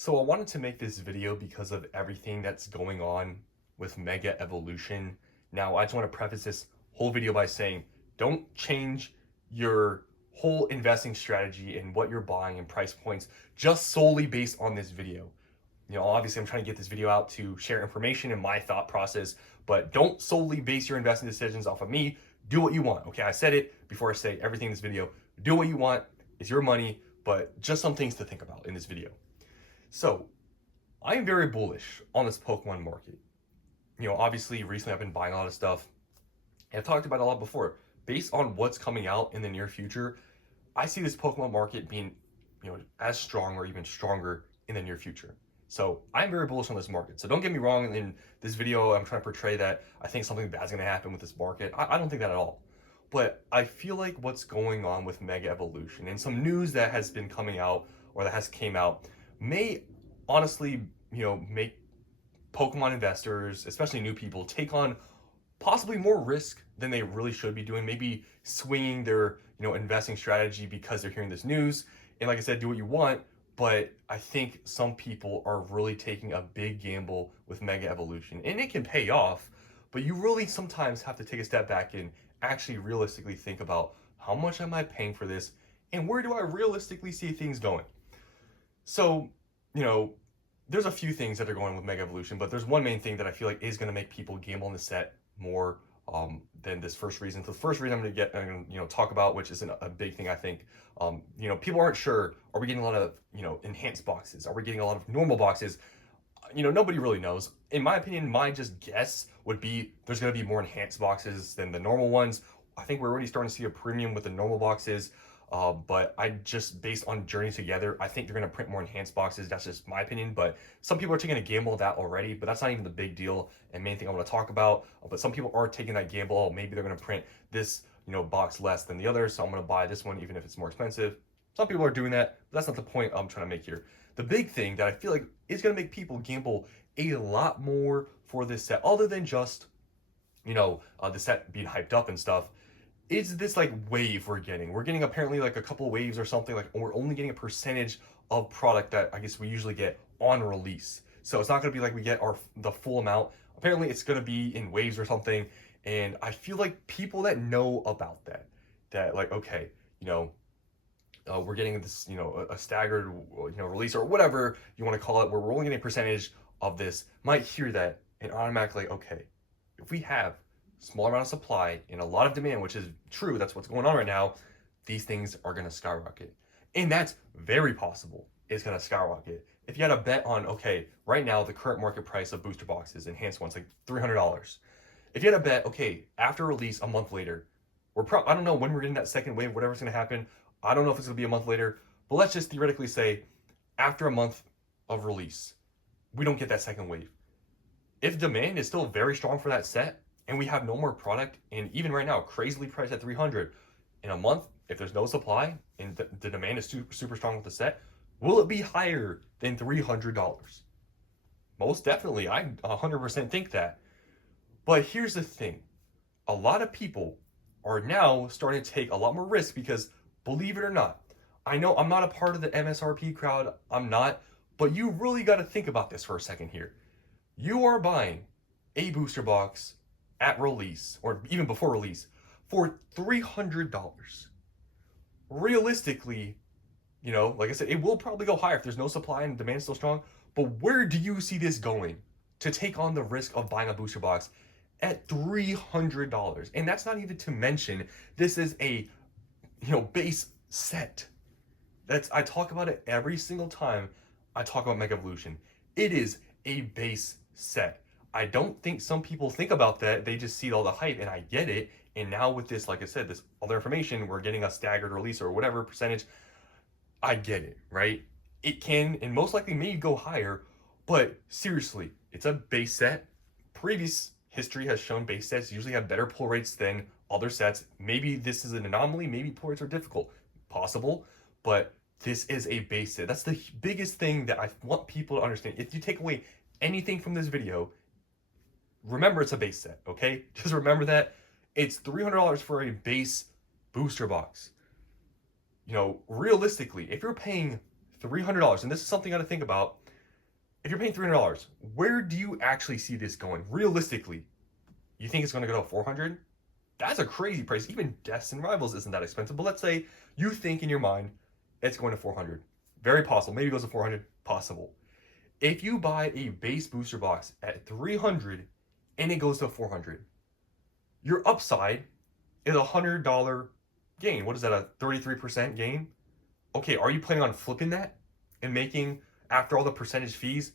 So I wanted to make this video because of everything that's going on with Mega Evolution. Now, I just want to preface this whole video by saying, don't change your whole investing strategy and what you're buying and price points just solely based on this video. Obviously I'm trying to get this video out to share information and my thought process, but don't solely base your investing decisions off of me. Do what you want, okay? I said it before I say everything in this video. Do what you want. It's your money, but just some things to think about in this video. So, I am very bullish on this Pokemon market. Obviously, recently I've been buying a lot of stuff, and I've talked about it a lot before. Based on what's coming out in the near future, I see this Pokemon market being, as strong or even stronger in the near future. So I'm very bullish on this market. So don't get me wrong, in this video, I'm trying to portray that I think something bad's gonna happen with this market. I don't think that at all. But I feel like what's going on with Mega Evolution and some news that has been coming out or that has came out may honestly, make Pokemon investors, especially new people, take on possibly more risk than they really should be doing. Maybe swinging their, investing strategy because they're hearing this news. And like I said, do what you want. But I think some people are really taking a big gamble with Mega Evolution, and it can pay off. But you really sometimes have to take a step back and actually realistically think about how much am I paying for this, and where do I realistically see things going. So, you know, there's a few things that are going with Mega Evolution, but there's one main thing that I feel like is going to make people gamble on the set more than this first reason. So the first reason I'm going to talk about, which isn't a big thing, I think. People aren't sure. Are we getting a lot of enhanced boxes? Are we getting a lot of normal boxes? Nobody really knows. In my opinion, my just guess would be there's going to be more enhanced boxes than the normal ones. I think we're already starting to see a premium with the normal boxes. But I just, based on Journey Together, I think they're going to print more enhanced boxes. That's just my opinion. But some people are taking a gamble of that already, but that's not even the big deal and main thing I want to talk about. But some people are taking that gamble. Oh, maybe they're going to print this, box less than the other, so I'm going to buy this one even if it's more expensive. Some people are doing that, but that's not the point I'm trying to make here. The big thing that I feel like is going to make people gamble a lot more for this set, other than just, the set being hyped up and stuff, is this like wave we're getting. We're getting apparently like a couple waves or something, like we're only getting a percentage of product that I guess we usually get on release. So it's not going to be like we get the full amount. Apparently it's going to be in waves or something. And I feel like people that know about that like, okay, we're getting this, a staggered, release or whatever you want to call it, where we're only getting a percentage of this, might hear that and automatically, okay, if we have small amount of supply and a lot of demand, which is true, that's what's going on right now, these things are going to skyrocket. And that's very possible. It's going to skyrocket. If you had a bet on, okay, right now the current market price of booster boxes, enhanced ones, like $300. If you had a bet, okay, after release a month later, I don't know when we're getting that second wave, whatever's going to happen. I don't know if it's going to be a month later, but let's just theoretically say after a month of release, we don't get that second wave. If demand is still very strong for that set, and we have no more product, and even right now, crazily priced at 300 in a month, if there's no supply and the demand is super strong with the set, will it be higher than $300? Most definitely, I 100% think that. But here's the thing. A lot of people are now starting to take a lot more risk because, believe it or not, I know I'm not a part of the MSRP crowd, I'm not, but you really got to think about this for a second here. You are buying a booster box at release, or even before release, for $300. Realistically, like I said, it will probably go higher if there's no supply and demand is still strong. But where do you see this going to take on the risk of buying a booster box at $300? And that's not even to mention this is a base set. I talk about it every single time I talk about Mega Evolution. It is a base set. I don't think some people think about that. They just see all the hype, and I get it. And now with this, like I said, this other information, we're getting a staggered release or whatever percentage. I get it, right? It can, and most likely may go higher, but seriously, it's a base set. Previous history has shown base sets usually have better pull rates than other sets. Maybe this is an anomaly. Maybe pull rates are difficult. Possible, but this is a base set. That's the biggest thing that I want people to understand. If you take away anything from this video, remember it's a base set, okay? Just remember that it's $300 for a base booster box. Realistically, if you're paying $300, and this is something you got to think about, if you're paying $300, where do you actually see this going? Realistically, you think it's going to go to 400? That's a crazy price. Even Destin Rivals isn't that expensive. But let's say you think in your mind it's going to 400. Very possible. Maybe it goes to 400. Possible. If you buy a base booster box at 300 and it goes to 400, your upside is a $100 gain. What is that, a 33% gain? Okay, are you planning on flipping that and making, after all the percentage fees?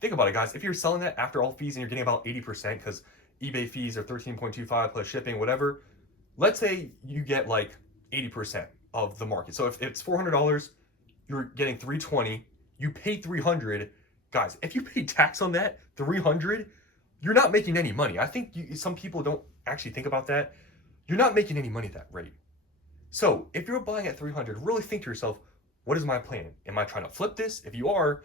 Think about it, guys. If you're selling that after all fees and you're getting about 80%, because eBay fees are 13.25 plus shipping, whatever, let's say you get like 80% of the market. So if it's $400, you're getting 320, you pay 300. Guys, if you pay tax on that, 300, you're not making any money. I think some people don't actually think about that. You're not making any money at that rate. So if you're buying at 300, really think to yourself, what is my plan? Am I trying to flip this? If you are,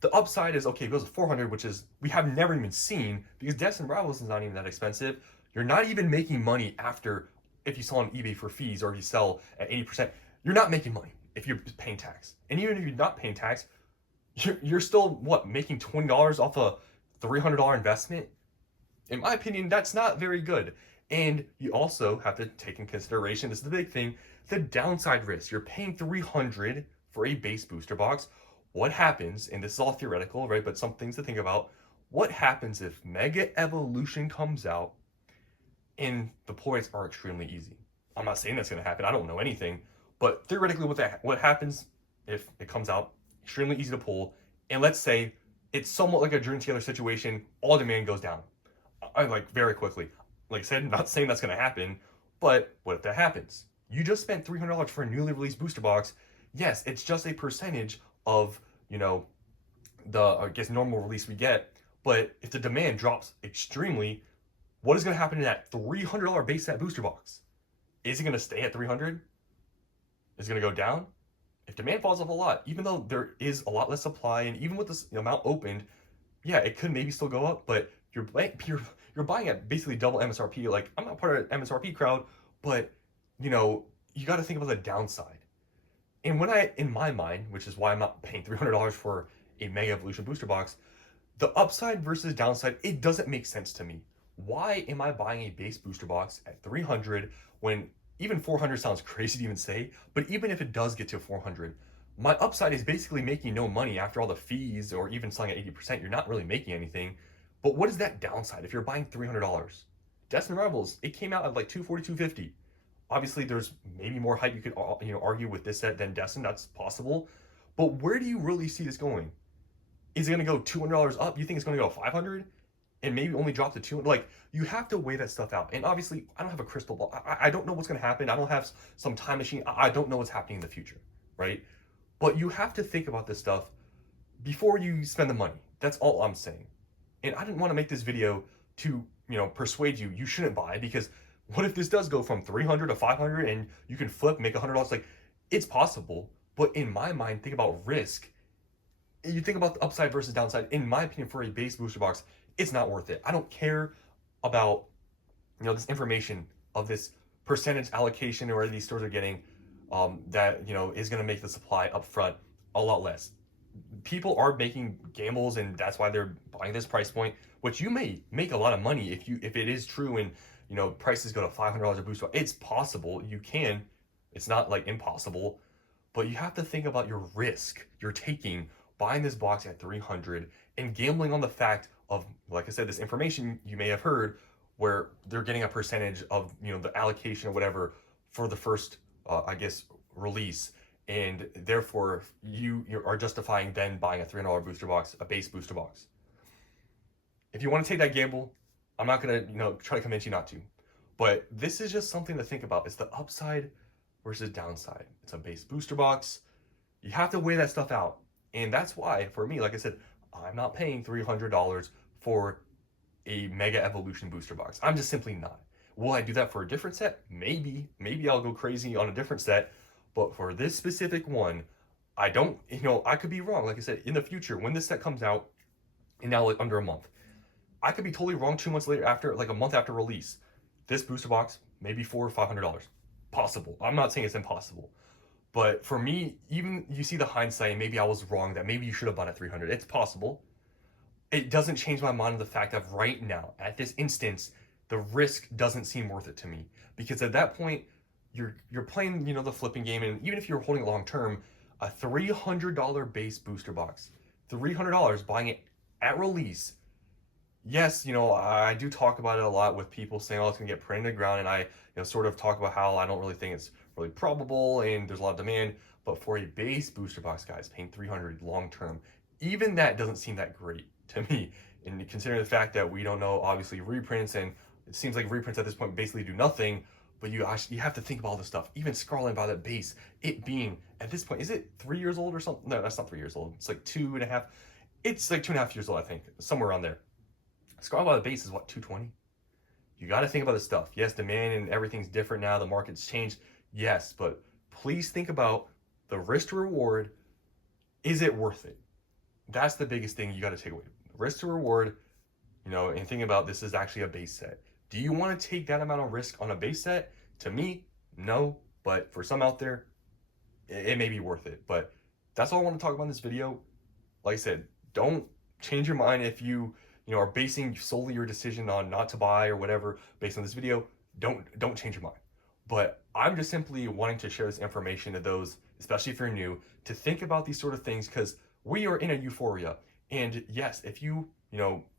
the upside is, okay, it goes to 400, which is, we have never even seen, because Destin Rivals is not even that expensive. You're not even making money after, if you sell on eBay for fees or you sell at 80%, you're not making money if you're paying tax. And even if you're not paying tax, you're still, what, making $20 off a $300 investment? In my opinion, that's not very good. And you also have to take in consideration, this is the big thing, the downside risk. You're paying 300 for a base booster box. What happens, and this is all theoretical, right? But some things to think about. What happens if Mega Evolution comes out and the pull rates are extremely easy? I'm not saying that's going to happen. I don't know anything. But theoretically, what happens if it comes out extremely easy to pull, and let's say it's somewhat like a Dream Taylor situation, all demand goes down, like very quickly. Like I said, not saying that's going to happen, but what if that happens? You just spent $300 for a newly released booster box. Yes, it's just a percentage of, the, I guess, normal release we get. But if the demand drops extremely, what is going to happen to that $300 base set booster box? Is it going to stay at 300? Is it going to go down? If demand falls off a lot, even though there is a lot less supply, and even with this amount opened, yeah, it could maybe still go up, but you're buying at basically double MSRP. Like, I'm not part of the MSRP crowd, but you got to think about the downside. And in my mind, which is why I'm not paying $300 for a Mega Evolution booster box, the upside versus downside, it doesn't make sense to me. Why am I buying a base booster box at 300 when even 400 sounds crazy to even say, but even if it does get to 400, my upside is basically making no money after all the fees, or even selling at 80%, you're not really making anything. But what is that downside if you're buying $300? Destin Rivals, it came out at like $240, $250. Obviously, there's maybe more hype you could argue with this set than Destin. That's possible. But where do you really see this going? Is it going to go $200 up? You think it's going to go 500 and maybe only drop to 200? Like, you have to weigh that stuff out. And obviously, I don't have a crystal ball. I don't know what's going to happen. I don't have some time machine. I don't know what's happening in the future, right? But you have to think about this stuff before you spend the money. That's all I'm saying. And I didn't want to make this video to, persuade you shouldn't buy, because what if this does go from 300 to 500 and you can flip, make $100? Like, it's possible. But in my mind, think about risk. You think about the upside versus downside. In my opinion, for a base booster box, it's not worth it. I don't care about, this information of this percentage allocation or these stores are getting, that, is going to make the supply up front a lot less. People are making gambles, and that's why they're buying this price point, which you may make a lot of money if it is true, and prices go to $500 a booster. It's possible. You can. It's not like impossible, but you have to think about your risk you're taking buying this box at 300 and gambling on the fact of, like I said, this information you may have heard where they're getting a percentage of the allocation or whatever for the first release, and therefore you are justifying then buying a $300 booster box, a base booster box. If you want to take that gamble, I'm not gonna try to convince you not to, but this is just something to think about. It's the upside versus downside. It's a base booster box. You have to weigh that stuff out, and that's why for me, like I said, I'm not paying $300 for a Mega Evolution booster box. I'm just simply not. Will I do that for a different set? Maybe I'll go crazy on a different set, but for this specific one, I don't. I could be wrong. Like I said, in the future, when this set comes out, in now like under a month, I could be totally wrong 2 months later, after like a month after release. This booster box maybe $400 or $500. Possible. I'm not saying it's impossible, But for me, even you see the hindsight, and maybe I was wrong that maybe you should have bought at 300. It's possible. It doesn't change my mind of the fact of right now, at this instance, the risk doesn't seem worth it to me. Because at that point, you're playing, the flipping game, and even if you're holding it long term, a $300 base booster box, $300 buying it at release. Yes, I do talk about it a lot with people saying, oh, it's gonna get printed in the ground, and I, sort of talk about how I don't really think it's really probable and there's a lot of demand. But for a base booster box, guys, paying 300 long term, even that doesn't seem that great to me. And considering the fact that we don't know, obviously, reprints, and it seems like reprints at this point basically do nothing. But you have to think about all this stuff. Even scrolling by that base, it being at this point, is it 3 years old or something? No, that's not 3 years old. It's like 2.5. It's like 2.5 years old, I think, somewhere around there. Scrolling by the base is what, 220? You got to think about this stuff. Yes, demand and everything's different now. The market's changed. Yes, but please think about the risk to reward. Is it worth it? That's the biggest thing you got to take away. Risk to reward, and think about this is actually a base set. Do you want to take that amount of risk on a base set? To me, no. But for some out there, it may be worth it. But that's all I want to talk about in this video. Like I said, don't change your mind if you are basing solely your decision on not to buy or whatever based on this video. Don't change your mind. But I'm just simply wanting to share this information to those, especially if you're new, to think about these sort of things, because we are in a euphoria. And yes, if you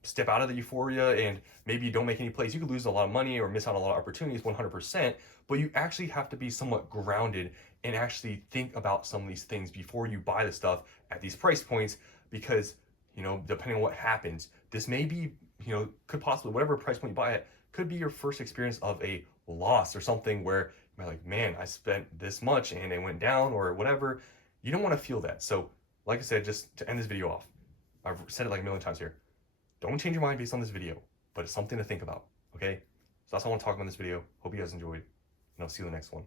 step out of the euphoria and maybe you don't make any plays, you could lose a lot of money or miss out on a lot of opportunities, 100%. But you actually have to be somewhat grounded and actually think about some of these things before you buy the stuff at these price points, because depending on what happens, this may be, could possibly, whatever price point you buy it, could be your first experience of a loss or something where you're like, man, I spent this much and it went down or whatever. You don't want to feel that. So like I said, just to end this video off, I've said it like a million times here. Don't change your mind based on this video, but it's something to think about, okay? So that's all I want to talk about in this video. Hope you guys enjoyed, and I'll see you in the next one.